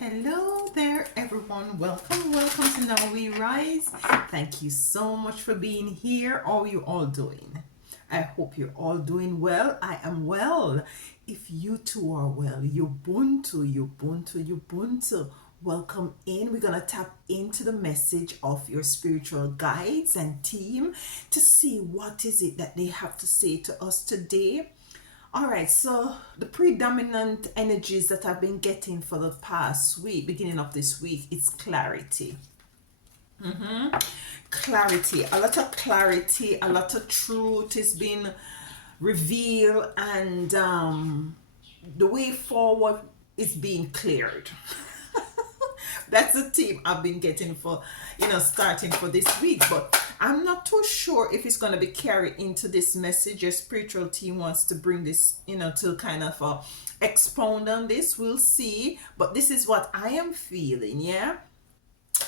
Hello there, everyone. Welcome to Now We Rise. Thank you so much for being here. How are you all doing? I hope you're all doing well. I am well. If you too are well, Ubuntu. Welcome in. We're going to tap into the message of your spiritual guides and team to see what is it that they have to say to us today. All right, so the predominant energies that I've been getting for the past week, beginning of this week, is clarity. Clarity, a lot of clarity, a lot of truth is being revealed, and the way forward is being cleared. That's the theme I've been getting for, starting for this week. But I'm not too sure if it's going to be carried into this message. Your spiritual team wants to bring this, to kind of expound on this. We'll see. But this is what I am feeling, yeah?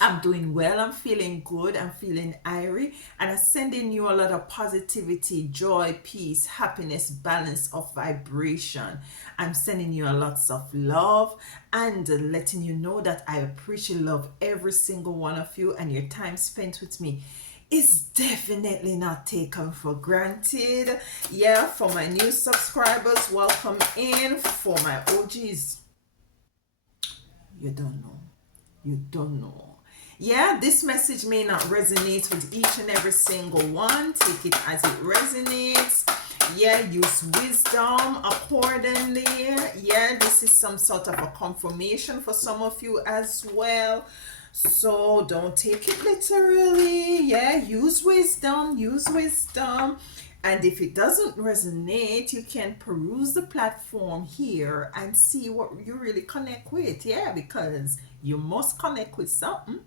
I'm doing well, I'm feeling good, I'm feeling airy, and I'm sending you a lot of positivity, joy, peace, happiness, balance of vibration. I'm sending you a lots of love and letting you know that I appreciate love every single one of you, and your time spent with me is definitely not taken for granted. Yeah, for my new subscribers, welcome in. For my OGs, you don't know. Yeah, this message may not resonate with each and every single one. Take it as it resonates. Yeah, use wisdom accordingly. Yeah, this is some sort of a confirmation for some of you as well. So don't take it literally. Yeah, use wisdom. And if it doesn't resonate, you can peruse the platform here and see what you really connect with. Yeah, because you must connect with something.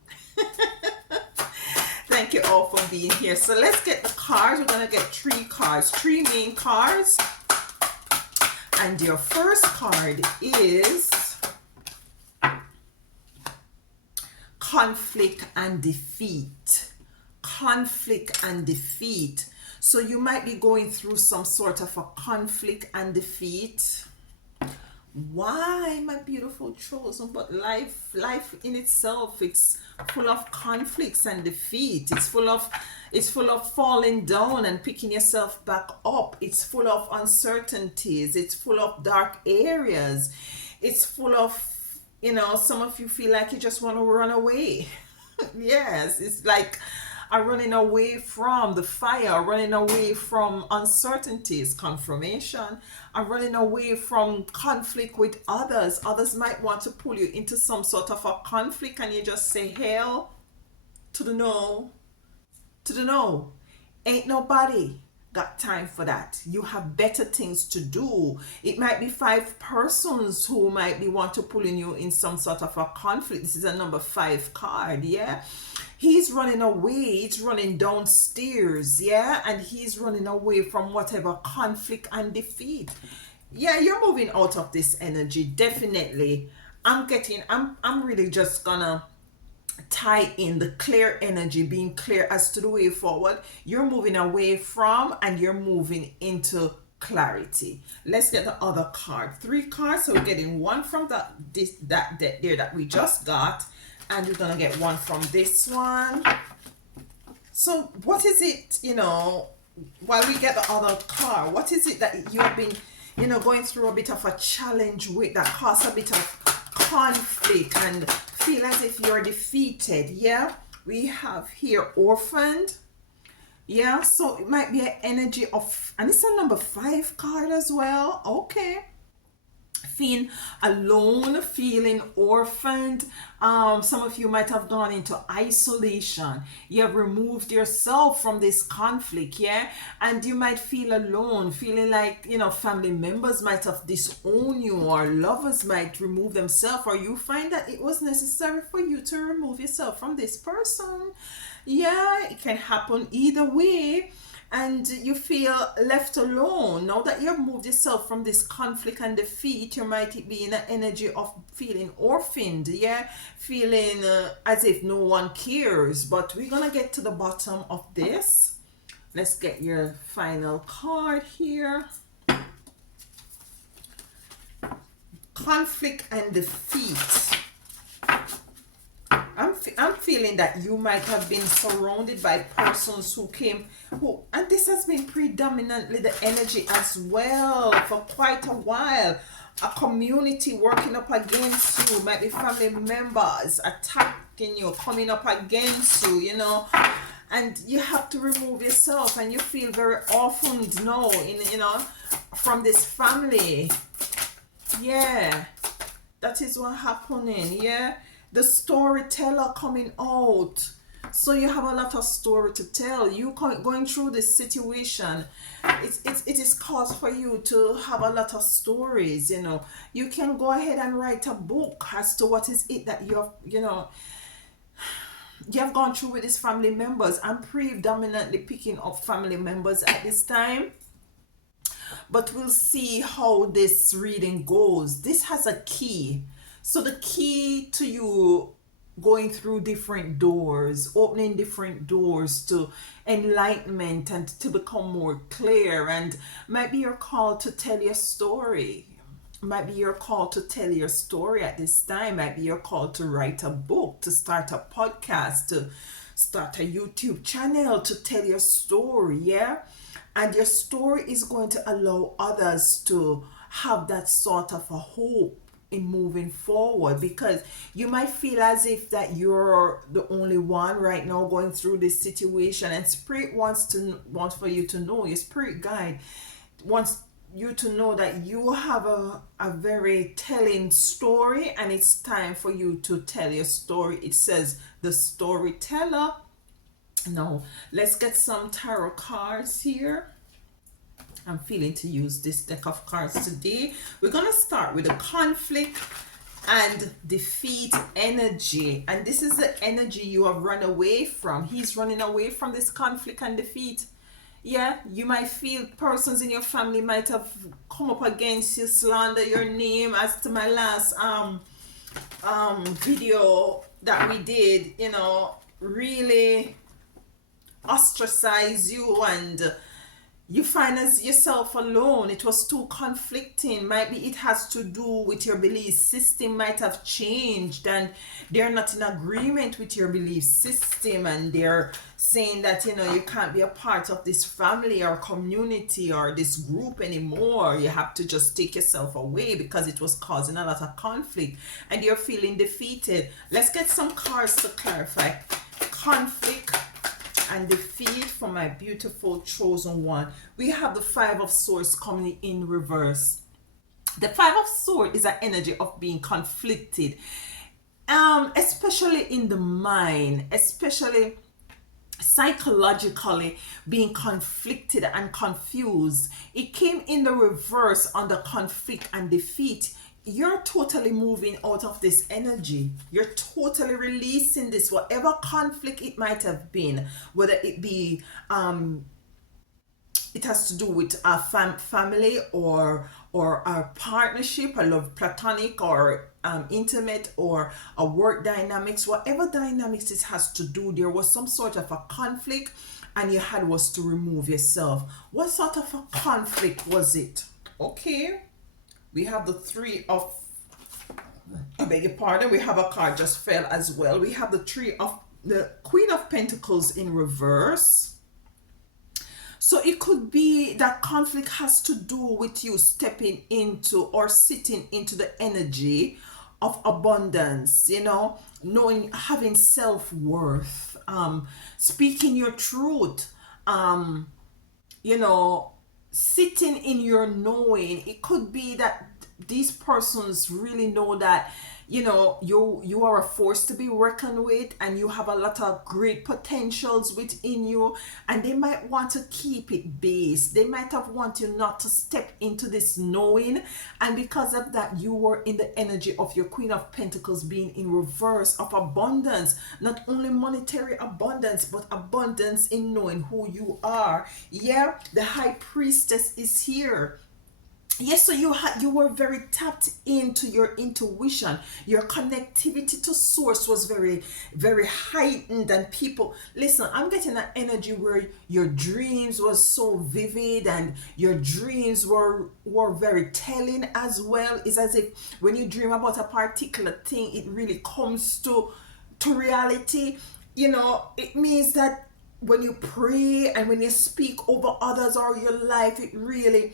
Thank you all for being here. So let's get the cards. We're going to get three main cards. And your first card is conflict and defeat. Conflict and defeat. So you might be going through some sort of a conflict and defeat. Why, my beautiful chosen? But life in itself, it's full of conflicts and defeat. It's full of falling down and picking yourself back up. It's full of uncertainties. It's full of dark areas. It's full of, some of you feel like you just want to run away. Yes, it's like running away from the fire, running away from uncertainties, confirmation, running away from conflict with others. Others might want to pull you into some sort of a conflict, and you just say, hell to the no, Ain't nobody got time for that. You have better things to do. It might be 5 persons who might be want to pulling you in some sort of a conflict. This is a number 5 card, yeah. He's running away. He's running downstairs, yeah, and he's running away from whatever conflict and defeat. Yeah, you're moving out of this energy, definitely. I'm really just gonna tie in the clear energy, being clear as to the way forward. You're moving away from, and you're moving into clarity. Let's get the other card. 3 cards, so we're getting one from that there that we just got, and we're gonna get one from this one. So what is it, while we get the other card, what is it that you have been, going through a bit of a challenge with, that caused a bit of conflict and feel as if you're defeated? Yeah, we have here orphaned. Yeah, so it might be an energy of, and it's a number 5 card as well. Okay, feeling alone, feeling orphaned. Some of you might have gone into isolation. You have removed yourself from this conflict, yeah, and you might feel alone, feeling like, family members might have disowned you, or lovers might remove themselves, or you find that it was necessary for you to remove yourself from this person. Yeah, it can happen either way. And you feel left alone. Now that you've moved yourself from this conflict and defeat, you might be in an energy of feeling orphaned, yeah, feeling as if no one cares. But we're gonna get to the bottom of this. Let's get your final card here. Conflict and defeat. feeling that you might have been surrounded by persons who came, who, and this has been predominantly the energy as well for quite a while. A community working up against you, might be family members attacking you, coming up against you, and you have to remove yourself, and you feel very orphaned now from this family. Yeah, that is what happening. Yeah, the storyteller coming out. So you have a lot of story to tell. You going through this situation, it is cause for you to have a lot of stories. You can go ahead and write a book as to what is it that you have gone through with these family members. I'm predominantly picking up family members at this time, but we'll see how this reading goes. This has a key. So the key to you going through different doors, opening different doors to enlightenment and to become more clear, and might be your call to tell your story. Might be your call to tell your story at this time. Might be your call to write a book, to start a podcast, to start a YouTube channel, to tell your story. Yeah, and your story is going to allow others to have that sort of a hope in moving forward, because you might feel as if that you're the only one right now going through this situation, and spirit wants for you to know, your spirit guide wants you to know that you have a very telling story, and it's time for you to tell your story. It says the storyteller. Now let's get some tarot cards here. I'm feeling to use this deck of cards today. We're going to start with the conflict and defeat energy. And this is the energy you have run away from. He's running away from this conflict and defeat. Yeah, you might feel persons in your family might have come up against you, slander your name, as to my last video that we did, really ostracize you, and you find as yourself alone. It was too conflicting. Might be it has to do with your belief system might have changed, and they're not in agreement with your belief system, and they're saying that you can't be a part of this family or community or this group anymore. You have to just take yourself away because it was causing a lot of conflict, and you're feeling defeated. Let's get some cards to clarify conflict and defeat for my beautiful chosen one. We have the Five of Swords coming in reverse. The Five of Swords is an energy of being conflicted, especially in the mind, especially psychologically being conflicted and confused. It came in the reverse on the conflict and defeat. You're totally moving out of this energy. You're totally releasing this, whatever conflict it might have been, whether it be it has to do with a family or a partnership, a love, platonic or intimate, or a work dynamics, whatever dynamics it has to do. There was some sort of a conflict, and you had was to remove yourself. What sort of a conflict was it? Okay. We have the I beg your pardon, we have a card just fell as well. We have the Queen of Pentacles in reverse. So it could be that conflict has to do with you stepping into or sitting into the energy of abundance, knowing, having self-worth, speaking your truth, sitting in your knowing. It could be that these persons really know that you are a force to be reckoned with, and you have a lot of great potentials within you, and they might want to keep it base. They might have want you not to step into this knowing, and because of that, you were in the energy of your Queen of Pentacles being in reverse of abundance. Not only monetary abundance, but abundance in knowing who you are. Yeah, the High Priestess is here. Yes, so you were very tapped into your intuition. Your connectivity to source was very, very heightened. And people, listen, I'm getting an energy where your dreams was so vivid, and your dreams were very telling as well. It's as if when you dream about a particular thing, it really comes to to reality. You know, it means that when you pray and when you speak over others or your life, it really,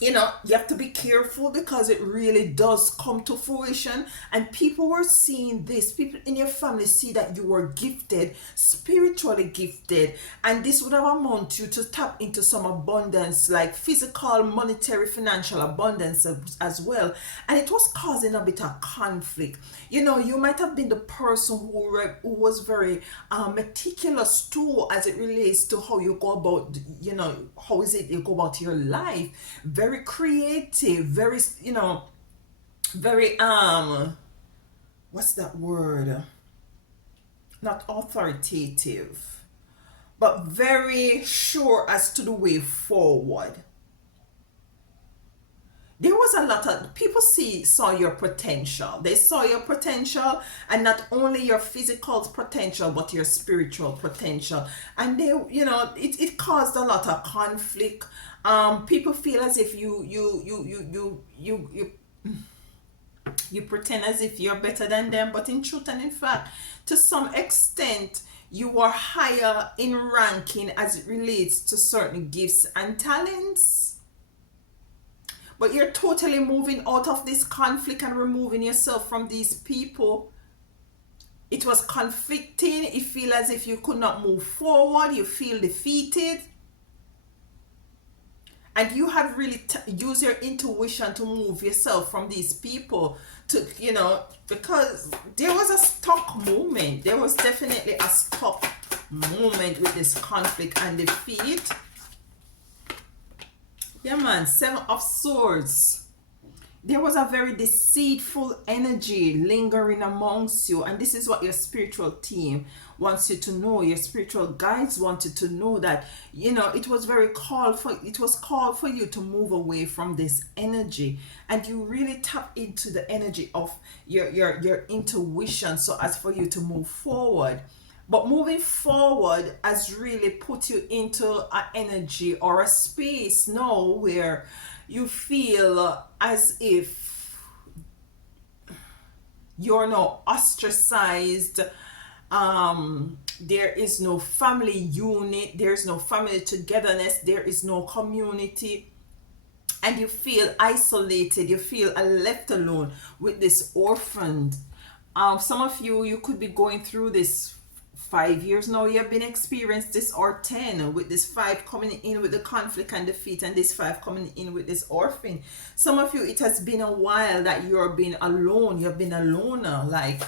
you know, you have to be careful because it really does come to fruition. And people were seeing this, people in your family see that you were gifted, spiritually gifted, and this would have amount you to tap into some abundance, like physical, monetary, financial abundance as well. And it was causing a bit of conflict. You know, you might have been the person who was very meticulous too, as it relates to how you go about, you know, how is it you go about your life. Very creative, very, you know, very what's that word, not authoritative, but very sure as to the way forward. There was a lot of people saw your potential. They saw your potential, and not only your physical potential but your spiritual potential. And they, you know, it caused a lot of conflict. People feel as if you pretend as if you're better than them, but in truth and in fact, to some extent, you are higher in ranking as it relates to certain gifts and talents. But you're totally moving out of this conflict and removing yourself from these people. It was conflicting. You feel as if you could not move forward. You feel defeated. And you had really used your intuition to move yourself from these people, to, you know, because there was a stuck moment. There was definitely a stuck moment with this conflict and defeat. Yeah, man, 7 of Swords. There was a very deceitful energy lingering amongst you, and this is what your spiritual team wants you to know. Your spiritual guides wanted to know that, you know, it was called for you to move away from this energy, and you really tap into the energy of your intuition so as for you to move forward. But moving forward has really put you into an energy or a space now where you feel as if you're now ostracized. There is no family unit, there's no family togetherness, there is no community, and you feel isolated, you feel left alone with this orphaned. Some of you could be going through this 5 years now. You have been experienced this, or 10, with this 5 coming in with the conflict and defeat, and this 5 coming in with this orphan. Some of you, it has been a while that you're being alone. You've been a loner, like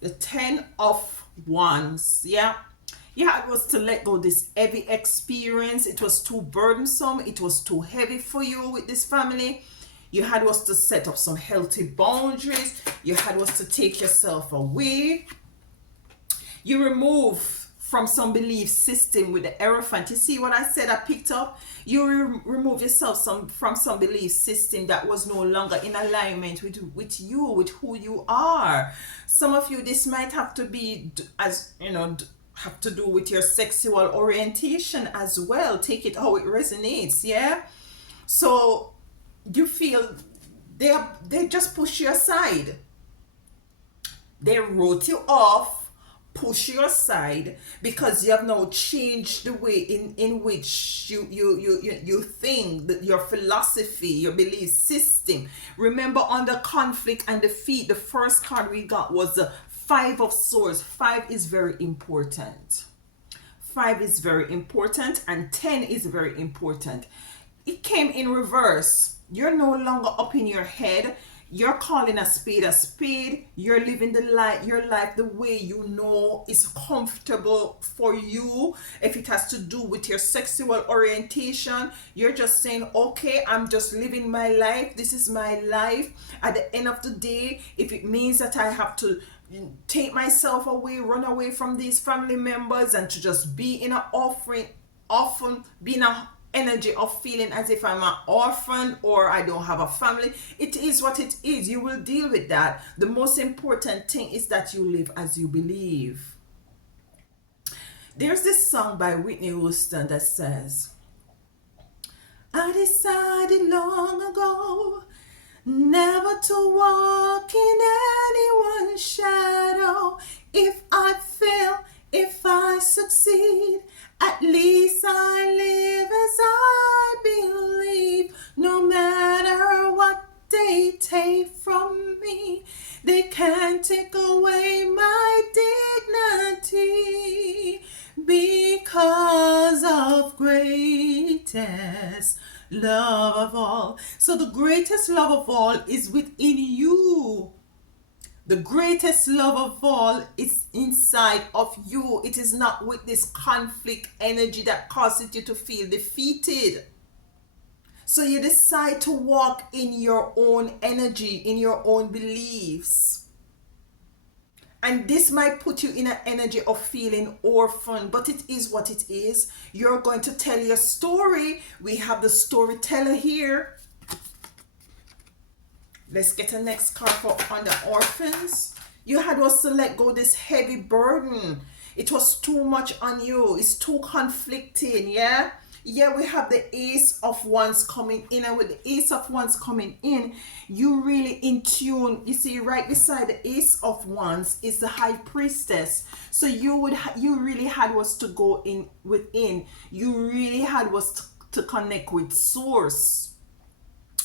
the 10 of Wands. Yeah, it was to let go this heavy experience. It was too burdensome, it was too heavy for you with this family. You had was to set up some healthy boundaries. You had was to take yourself away. You remove from some belief system with the Hierophant. You see what I said I picked up? You remove yourself from some belief system that was no longer in alignment with you, with who you are. Some of you, this might have to be, as you know, have to do with your sexual orientation as well. Take it how it resonates, yeah? So you feel they just push you aside. They wrote you off, push you aside, because you have now changed the way in which you think, that your philosophy, your belief system. Remember, on the conflict and defeat, the first card we got was the 5 of Swords. 5 is very important. 5 is very important, and 10 is very important. It came in reverse. You're no longer up in your head. You're calling a spade a spade. You're living your life the way you know is comfortable for you. If it has to do with your sexual orientation, you're just saying, okay, I'm just living my life. This is my life. At the end of the day, if it means that I have to take myself away, run away from these family members, and to just be in an often be in a energy of feeling as if I'm an orphan or I don't have a family, it is what it is. You will deal with that. The most important thing is that you live as you believe. There's this song by Whitney Houston that says, I decided long ago never to walk can't take away my dignity because of greatest love of all. So the greatest love of all is within you. The greatest love of all is inside of you. It is not with this conflict energy that causes you to feel defeated. So you decide to walk in your own energy, in your own beliefs. And this might put you in an energy of feeling orphaned, but it is what it is. You're going to tell your story. We have the storyteller here. Let's get a next card for on the orphans. You had was to let go this heavy burden. It was too much on you. It's too conflicting, yeah? Yeah, we have the Ace of Wands coming in, and with the Ace of Wands coming in, you really in tune. You see, right beside the Ace of Wands is the High Priestess. So you really had was to go in within. You really had was to connect with Source.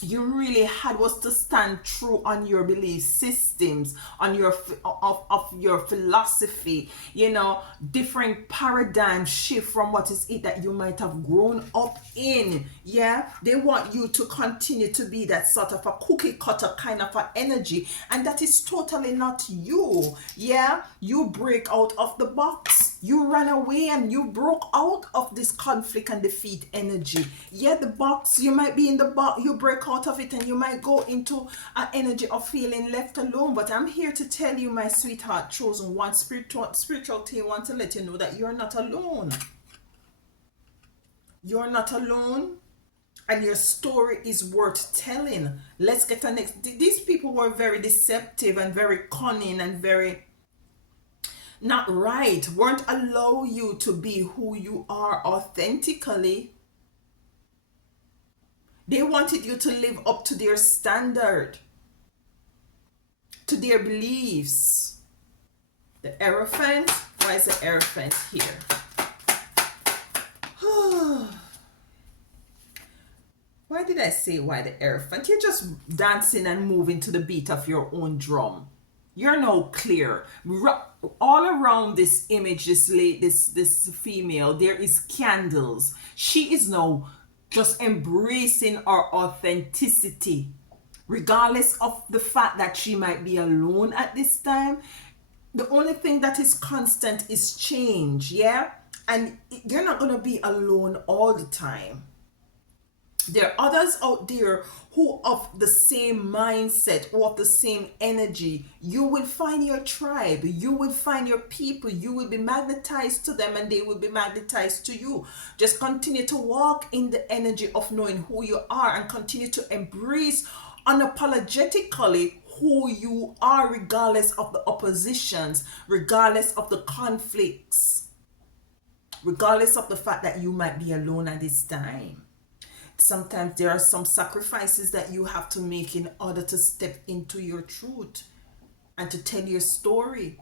You really had was to stand true on your belief systems, on your of your philosophy, different paradigm shift from what is it that you might have grown up in. Yeah, they want you to continue to be that sort of a cookie cutter kind of an energy, and that is totally not you. Yeah, you break out of the box. You ran away and you broke out of this conflict and defeat energy. Yeah, the box, you might be in the box, you break out of it and you might go into an energy of feeling left alone. But I'm here to tell you, my sweetheart, chosen one, spirituality want to let you know that you're not alone. You're not alone. And your story is worth telling. Let's get the next. These people were very deceptive and very cunning and very not right, won't allow you to be who you are authentically. They wanted you to live up to their standard, to their beliefs. The Hierophant. Why is the Hierophant here? Why did I say why the Hierophant? You're just dancing and moving to the beat of your own drum. You're no clear. All around this image, this female, there is candles. She is now just embracing her authenticity, regardless of the fact that she might be alone at this time. The only thing that is constant is change, yeah? And you're not going to be alone all the time. There are others out there who of the same mindset or of the same energy. You will find your tribe. You will find your people. You will be magnetized to them and they will be magnetized to you. Just continue to walk in the energy of knowing who you are and continue to embrace unapologetically who you are, regardless of the oppositions, regardless of the conflicts, regardless of the fact that you might be alone at this time. Sometimes there are some sacrifices that you have to make in order to step into your truth and to tell your story,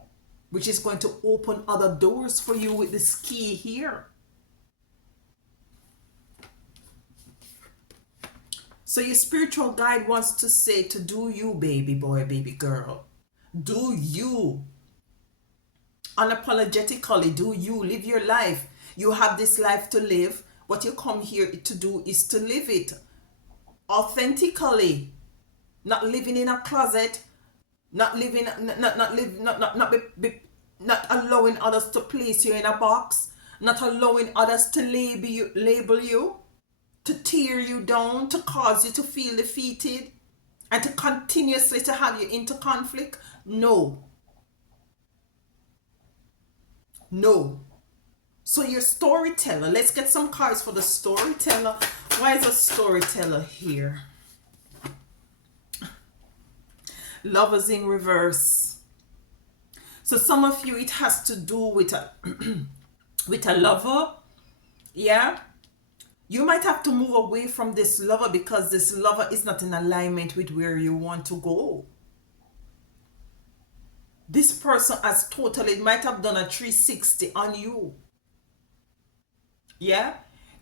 which is going to open other doors for you with this key here. So your spiritual guide wants to say to do you, baby boy, baby girl. Do you. Unapologetically, do you. Live your life. You have this life to live. What you come here to do is to live it authentically, not living in a closet, not allowing others to place you in a box, not allowing others to label you, to tear you down, to cause you to feel defeated, and to continuously to have you into conflict. No. So your storyteller, let's get some cards for the storyteller. Why is a storyteller here? Lovers in reverse. So some of you, it has to do with a with a lover. Yeah. You might have to move away from this lover because this lover is not in alignment with where you want to go. This person has totally might have done a 360 on you. Yeah,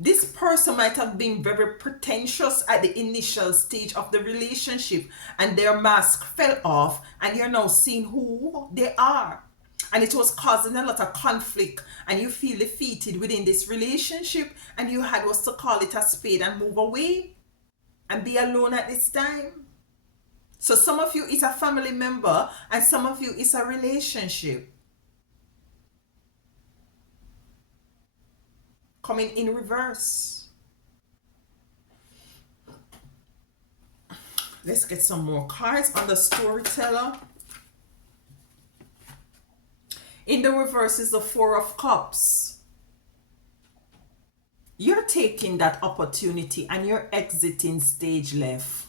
This person might have been very pretentious at the initial stage of the relationship, and their mask fell off, and you're now seeing who they are. And it was causing a lot of conflict, and you feel defeated within this relationship, and you had was to call it a spade and move away and be alone at this time. So some of you is a family member, and some of you is a relationship coming in reverse. Let's get some more cards on the storyteller. In the reverse is the Four of Cups. You're taking that opportunity and you're exiting stage left.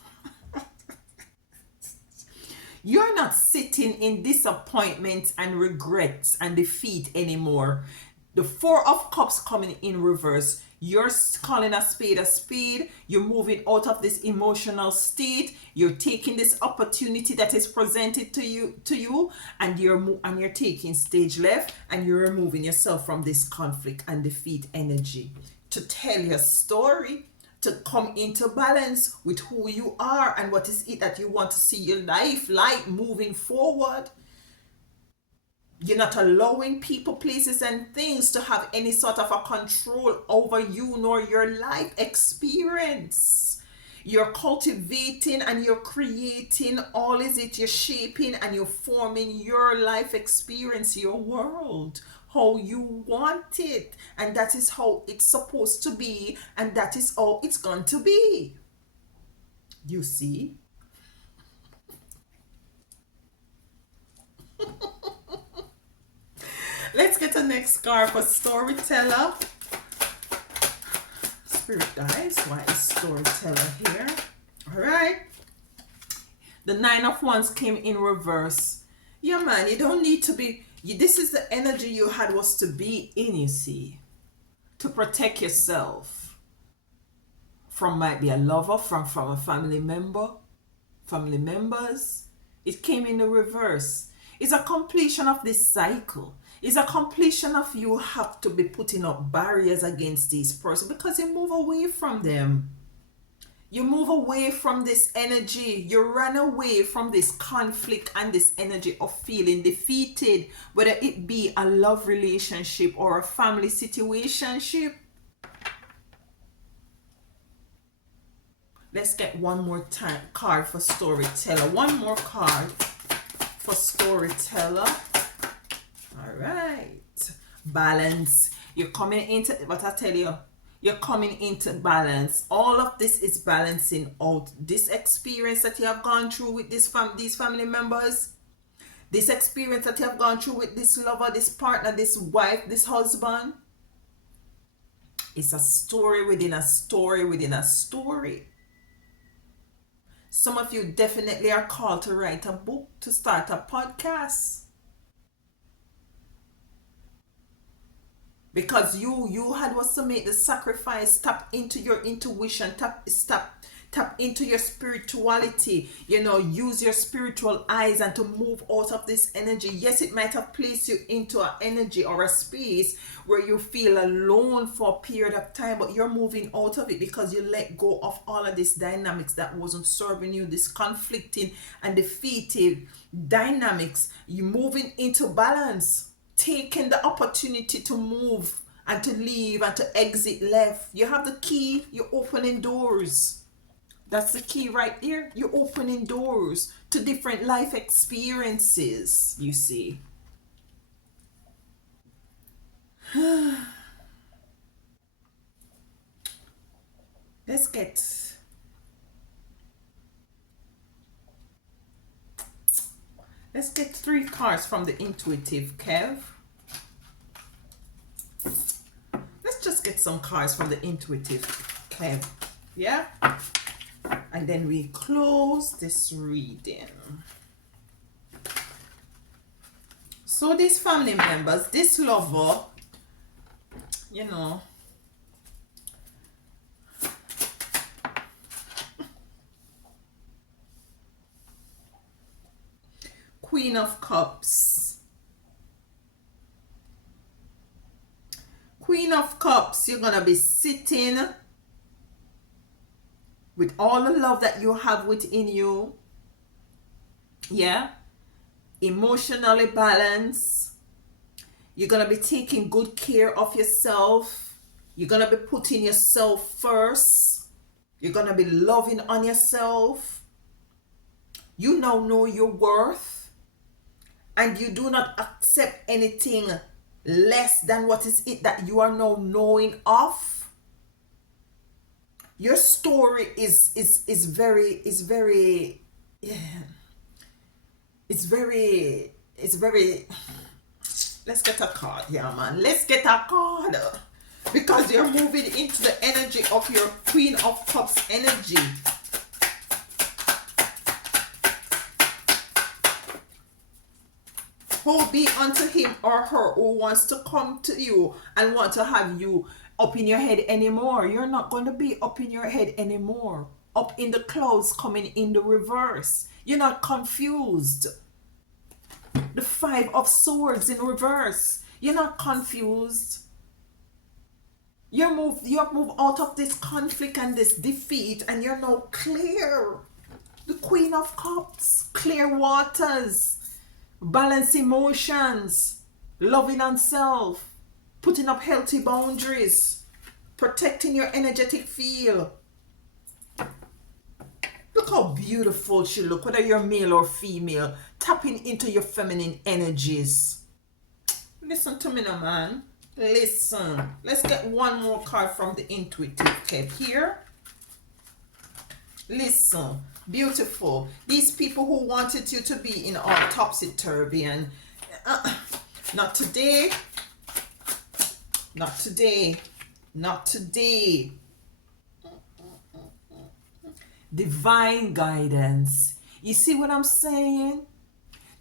You're not sitting in disappointment and regrets and defeat anymore. The Four of Cups coming in reverse. You're calling a spade a spade. You're moving out of this emotional state. You're taking this opportunity that is presented to you, and you're taking stage left, and you're removing yourself from this conflict and defeat energy to tell your story, to come into balance with who you are and what is it that you want to see your life like moving forward. You're not allowing people, places, and things to have any sort of a control over you nor your life experience. You're cultivating and you're creating all is it you're shaping and you're forming your life experience, your world, how you want it. And that is how it's supposed to be, and that is how it's going to be. You see? Let's get the next card for storyteller. Spirit guys, why is storyteller here? All right. The Nine of Wands came in reverse. Yeah, man, you don't need to be. This is the energy you had was to be in, you see. To protect yourself from might be a lover, from a family member, family members. It came in the reverse. It's a completion of this cycle. It's a completion of you have to be putting up barriers against these persons because you move away from them. You move away from this energy. You run away from this conflict and this energy of feeling defeated, whether it be a love relationship or a family situationship. Let's get one more card for storyteller. One more card for storyteller. All right. Balance. You're coming into, what I tell you, you're coming into balance. All of this is balancing out this experience that you have gone through with these family members, this experience that you have gone through with this lover, this partner, this wife, this husband. It's a story within a story within a story. Some of you definitely are called to write a book, to start a podcast. Because you had was to make the sacrifice, tap into your intuition, tap into your spirituality, use your spiritual eyes and to move out of this energy. Yes, it might have placed you into an energy or a space where you feel alone for a period of time, but you're moving out of it because you let go of all of these dynamics that wasn't serving you, this conflicting and defeated dynamics. You're moving into balance, taking the opportunity to move and to leave and to exit left. You have the key, you're opening doors. That's the key right there. You're opening doors to different life experiences, you see. Let's get 3 cards from the intuitive Kev. Let's just get some cards from the intuitive Kev. Yeah? And then we close this reading. So these family members, this lover, Queen of Cups. Queen of Cups, you're going to be sitting with all the love that you have within you. Yeah. Emotionally balanced. You're going to be taking good care of yourself. You're going to be putting yourself first. You're going to be loving on yourself. You now know your worth. And you do not accept anything less than what is it that you are now knowing of. Your story is very let's get a card. Yeah, man, let's get a card, because you're moving into the energy of your Queen of Cups energy. Who be unto him or her who wants to come to you and want to have you up in your head anymore. You're not going to be up in your head anymore. Up in the clouds, coming in the reverse. You're not confused. The Five of Swords in reverse. You're not confused. You're moved out of this conflict and this defeat, and you're now clear. The Queen of Cups, clear waters, balance emotions, loving on self, putting up healthy boundaries, protecting your energetic field. Look how beautiful she looks, whether you're male or female, tapping into your feminine energies. Listen to me now, man. Listen. Let's get one more card from the intuitive deck here. Listen. Beautiful. These people who wanted you to be in all topsy-turvy and not today. Not today. Not today. Divine guidance. You see what I'm saying?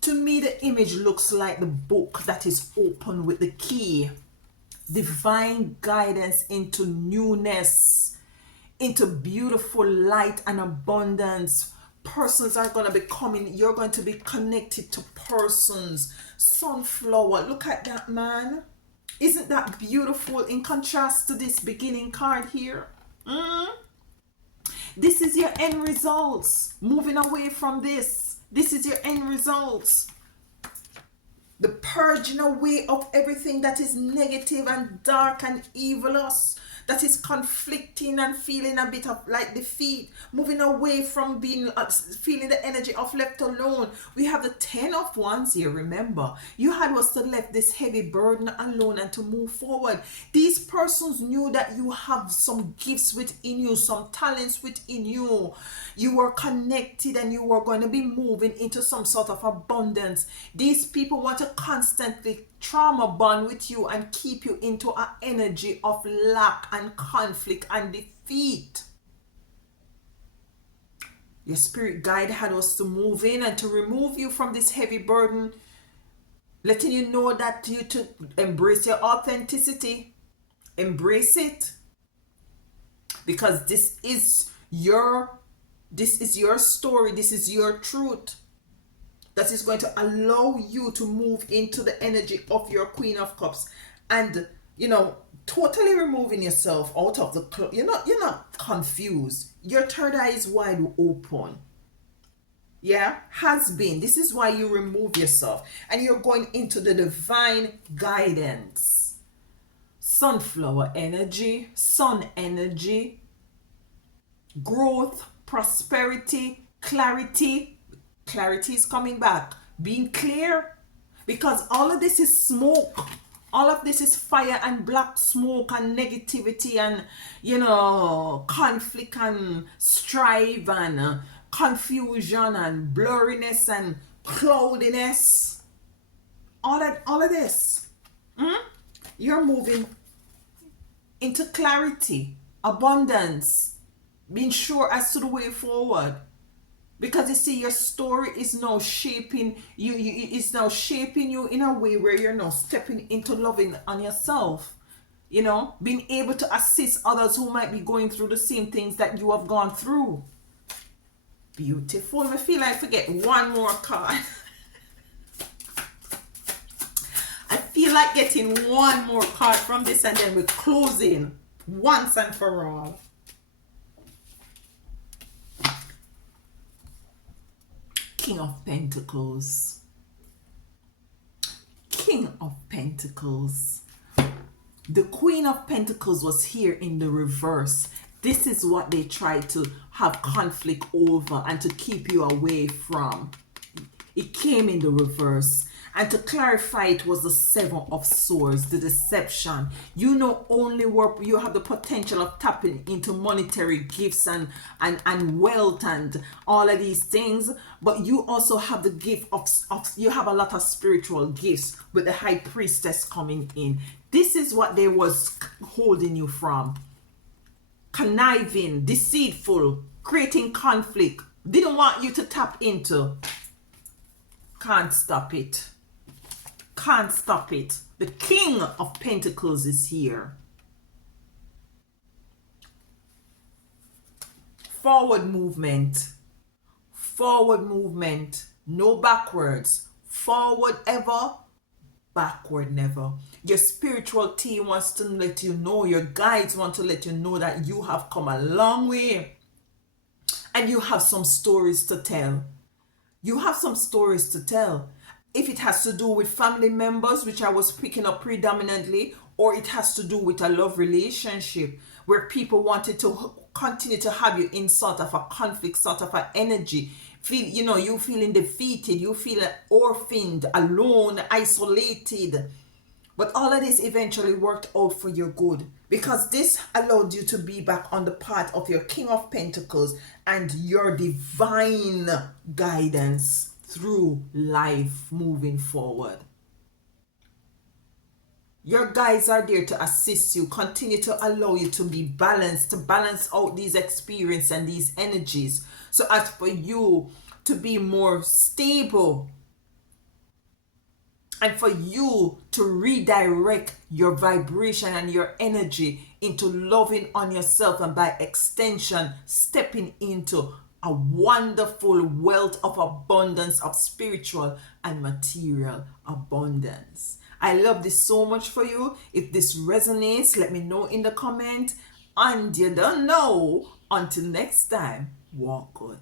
To me, the image looks like the book that is open with the key. Divine guidance into newness, into beautiful light and abundance. Persons are going to be coming. You're going to be connected to persons. Sunflower. Look at that, man. Isn't that beautiful in contrast to this beginning card here? This is your end results. Moving away from this. This is your end results. The purging away of everything that is negative and dark and evilous, that is conflicting and feeling a bit of like defeat. Moving away from being feeling the energy of left alone. We have the 10 of Wands here. Remember, you had was to left this heavy burden alone and to move forward. These persons knew that you have some gifts within you, some talents within you. You were connected and you were going to be moving into some sort of abundance. These people want to constantly trauma bond with you and keep you into an energy of lack and conflict and defeat. Your spirit guide had us to move in and to remove you from this heavy burden, letting you know that you to embrace your authenticity. Embrace it, because this is your story. This is your truth. That is going to allow you to move into the energy of your Queen of Cups, and totally removing yourself out of the you're not confused. Your third eye is wide open. Yeah, has been. This is why you remove yourself and you're going into the divine guidance. Sunflower energy, sun energy, growth, prosperity, clarity. Clarity is coming back. Being clear, because all of this is smoke. All of this is fire and black smoke and negativity and conflict and strife and confusion and blurriness and cloudiness. All of this. You're moving into clarity, abundance, being sure as to the way forward. Because you see, your story is now shaping you. It's now shaping you in a way where you're now stepping into loving on yourself. Being able to assist others who might be going through the same things that you have gone through. Beautiful. I feel like I forget one more card. I feel feel like getting one more card from this and then we're closing once and for all. King of Pentacles. King of Pentacles. The Queen of Pentacles was here in the reverse. This is what they tried to have conflict over and to keep you away from. It came in the reverse. And to clarify, it was the Seven of Swords, the deception. You know only where you have the potential of tapping into monetary gifts and wealth and all of these things. But you also have the gift of you have a lot of spiritual gifts with the High Priestess coming in. This is what they was holding you from. Conniving, deceitful, creating conflict. Didn't want you to tap into. Can't stop it. Can't stop it. The King of Pentacles is here. Forward movement. Forward movement. No backwards. Forward ever. Backward never. Your spiritual team wants to let you know, your guides want to let you know that you have come a long way. And you have some stories to tell. You have some stories to tell. If it has to do with family members, which I was picking up predominantly, or it has to do with a love relationship where people wanted to continue to have you in sort of a conflict, sort of an energy. You feeling defeated, you feel orphaned, alone, isolated. But all of this eventually worked out for your good, because this allowed you to be back on the path of your King of Pentacles and your divine guidance through life moving forward. Your guides are there to assist you, continue to allow you to be balanced, to balance out these experiences and these energies, so as for you to be more stable and for you to redirect your vibration and your energy into loving on yourself, and by extension stepping into a wonderful wealth of abundance of spiritual and material abundance. I love this so much for you. If this resonates, let me know in the comment. And you don't know, until next time, walk good.